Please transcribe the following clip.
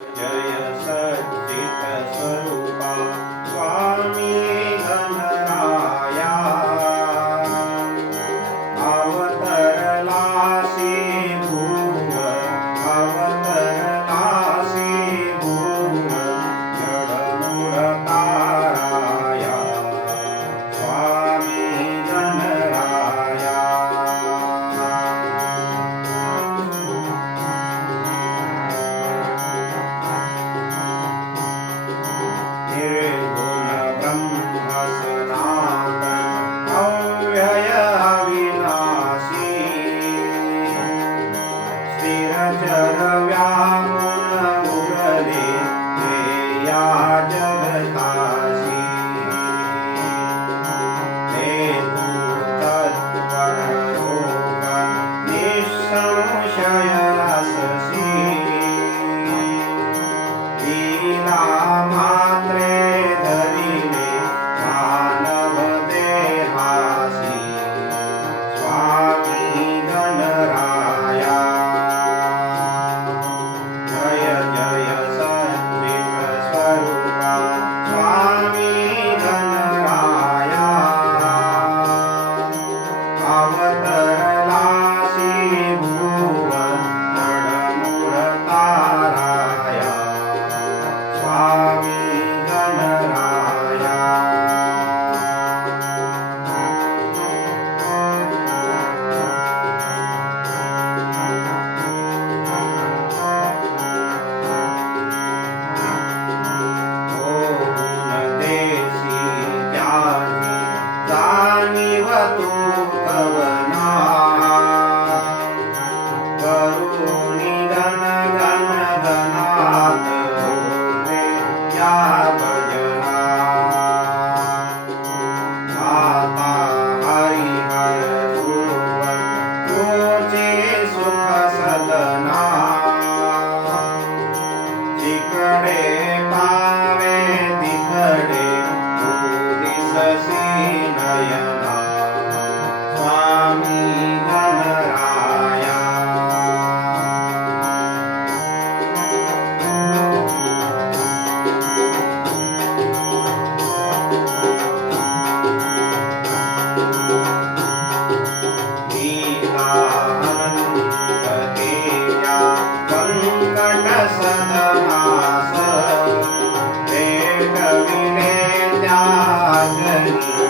Yeah. चरव्या Amém. Amen.